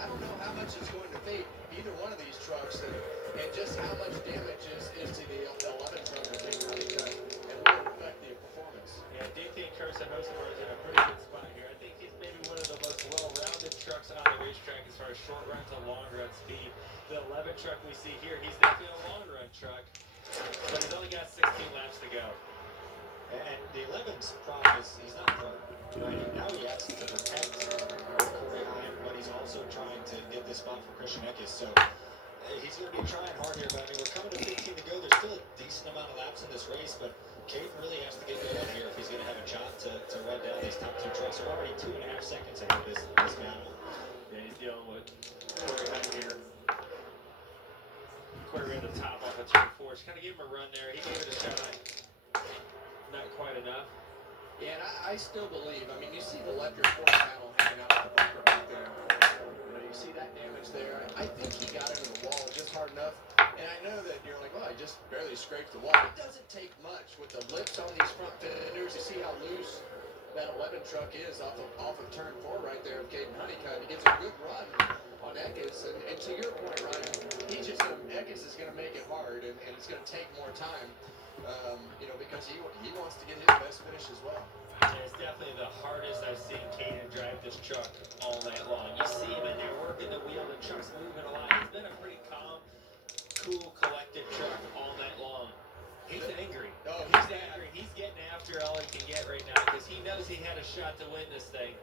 I don't know how much it's going to fade either one of these trucks, and just how much damage is to the 11 truck of King Honeycutt, and will it affect the performance? Yeah, I do think Carson Hocevar is in a pretty good spot here. I think he's maybe one of the most well-rounded trucks on the racetrack as far as short run to long run speed. The 11 truck we see here, he's definitely a long run truck, but he's only got 16 laps to go. And the 11's problem is he's not third. Right? Now he has to protect Corey Heim, but he's also trying to get this spot for Christian Eckes. So he's going to be trying hard here. But I mean, we're coming to 15 to go. There's still a decent amount of laps in this race, but Caden really has to get going here if he's going to have a shot to run down these top two trucks. We're already 2.5 seconds ahead of this battle. Yeah, he's dealing with Corey Heim here. Corey at the top off of turn 4. Just kind of gave him a run there. He gave it a shot. Not quite enough. Yeah, and I still believe, I mean, you see the left rear quarter panel hanging out of the bumper right there. You see that damage there. I think he got into the wall just hard enough. And I know that you're like, well, I just barely scraped the wall. It doesn't take much with the lips on these front fenders. You see how loose that 11 truck is off of turn 4 right there of Caden Honeycutt. He gets a good run on Eckes. And to your point, Ryan, Eckes is going to make it hard, and it's going to take more time. Because he wants to get his best finish as well. And it's definitely the hardest I've seen Caden drive this truck all night long. You see him in there working the wheel, the truck's moving a lot. He's been a pretty calm, cool, collected truck all night long. He's angry. Oh, he's angry. He's getting after all he can get right now because he knows he had a shot to win this thing.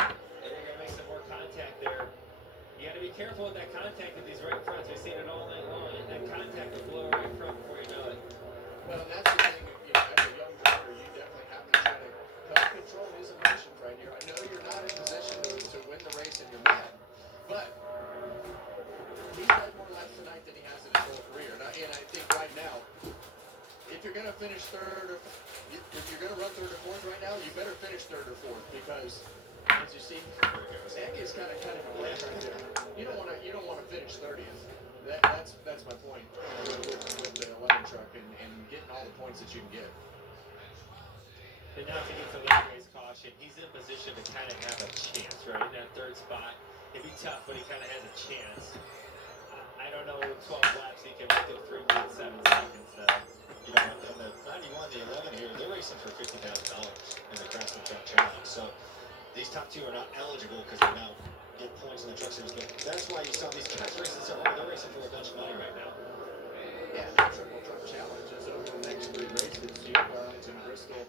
And they're going to make some more contact there. You got to be careful with that contact with these right fronts. We've seen it all night long. And that contact will blow right front before you know it. Well, and that's the thing, as a young driver, you definitely have to try to help control his emotions right here. I know you're not in position to win the race and you're mad, but he's led more laps tonight than he has in his whole career. And I think right now, if you're going to finish third, if you're going to run third or fourth right now, you better finish third or fourth because, as you see, Eckes kind of a right there. You don't want to finish 30th. That's my point with the 11 truck and getting all the points that you can get. And now to get to late race caution, he's in position to kind of have a chance, right? In that third spot, it'd be tough, but he kind of has a chance. I don't know, 12 laps, he can make it 3.7 seconds, though. You know, and the 91, the 11 here, they're racing for $50,000 in the Craftsman Truck Challenge. So these top two are not eligible because they now get points in the truck series. But that's why you saw these guys racing so hard. They're racing for a bunch of money right now. Yeah, the Triple Truck Challenge is over the next 3 races. You have Arlington, Bristol,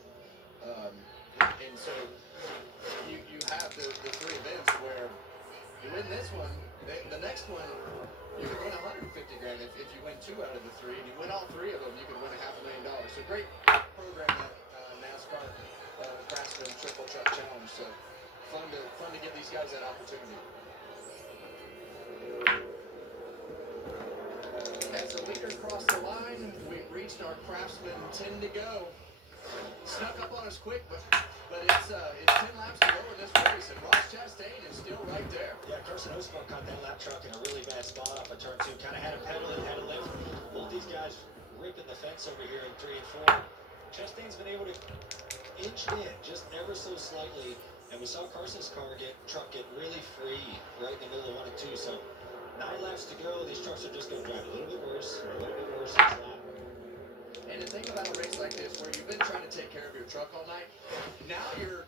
and so you have the 3 events where you win this one, the next one you can win $150,000 if you win 2 out of the 3, and you win all 3 of them, you can win $500,000. So great program that NASCAR Craftsman Triple Truck Challenge. So fun to give these guys that opportunity. As the leaders cross the line, we've reached our Craftsman 10 to go. Snuck up on us quick, but it's 10 laps to go in this race, and Ross Chastain is still right there. Yeah, Carson Hocevar caught that lap truck in a really bad spot off of turn 2. Kind of had a pedal and had a lift. Both these guys ripping the fence over here in 3 and 4. Chastain's been able to inch in just ever so slightly, and we saw Carson's truck get really free right in the middle of 1 and 2. So 9 laps to go. These trucks are just going to drive a little bit worse each lap. And the thing about a race like this, where you've been trying to take care of your truck all night, now you're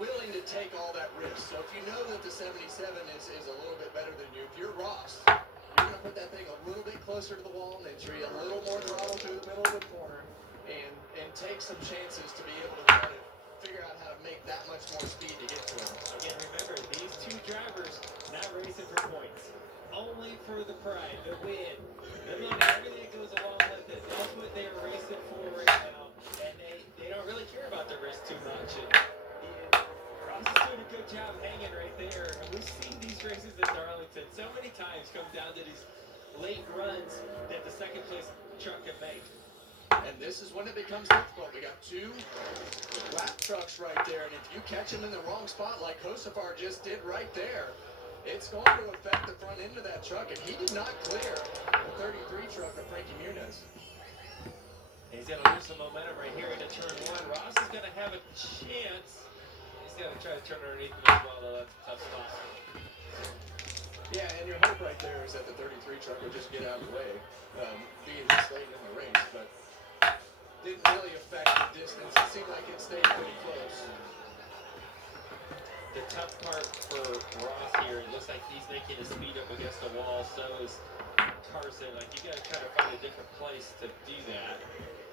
willing to take all that risk. So if you know that the 77 is a little bit better than you, if you're Ross, you're going to put that thing a little bit closer to the wall and entry, a little more throttle through the middle of the corner, and take some chances to be able to try to figure out how to make that much more speed to get to him. Again, remember, these 2 drivers not racing for points, only for the pride, the win, the money, everything that goes along with it. That's what they're racing for right now, and they don't really care about the rest too much. And Ross is doing a good job hanging right there. And we've seen these races at Darlington so many times come down to these late runs that the second place truck can make. And this is when it becomes difficult. We got 2 lap trucks right there, and if you catch them in the wrong spot like Hocevar just did right there, it's going to affect the front end of that truck, and he did not clear the 33 truck of Frankie Muniz. He's going to lose some momentum right here into turn 1. Ross is going to have a chance. He's going to try to turn underneath him as well, though. That's a tough spot. Yeah, and your hope right there is that the 33 truck would just get out of the way, being this late in the race, but didn't really affect the distance. It seemed like it stayed pretty close. The tough part for Ross here, it looks like he's making his speed up against the wall. So is Carson. Like, you got to try to find a different place to do that.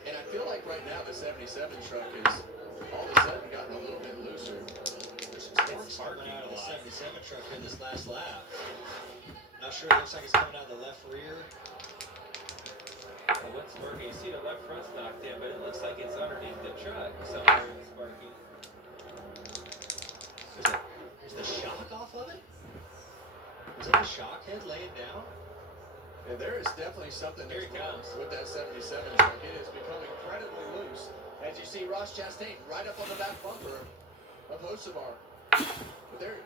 And I feel like right now the 77 truck is all of a sudden gotten a little bit looser. There's some sparks coming out of the 77 truck in this last lap. Not sure, it looks like it's coming out of the left rear. Well, what's sparking? You see the left front's knocked in, but it looks like it's underneath the truck. Somewhere it's sparking. Is the shock off of it? Is that the shock head laying down? And there is definitely something Here that's it wrong comes. with that 77 truck. It has become incredibly loose. As you see Ross Chastain right up on the back bumper of Hocevar. But there,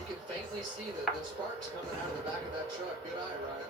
you can faintly see the sparks coming out of the back of that truck. Good eye, Ryan.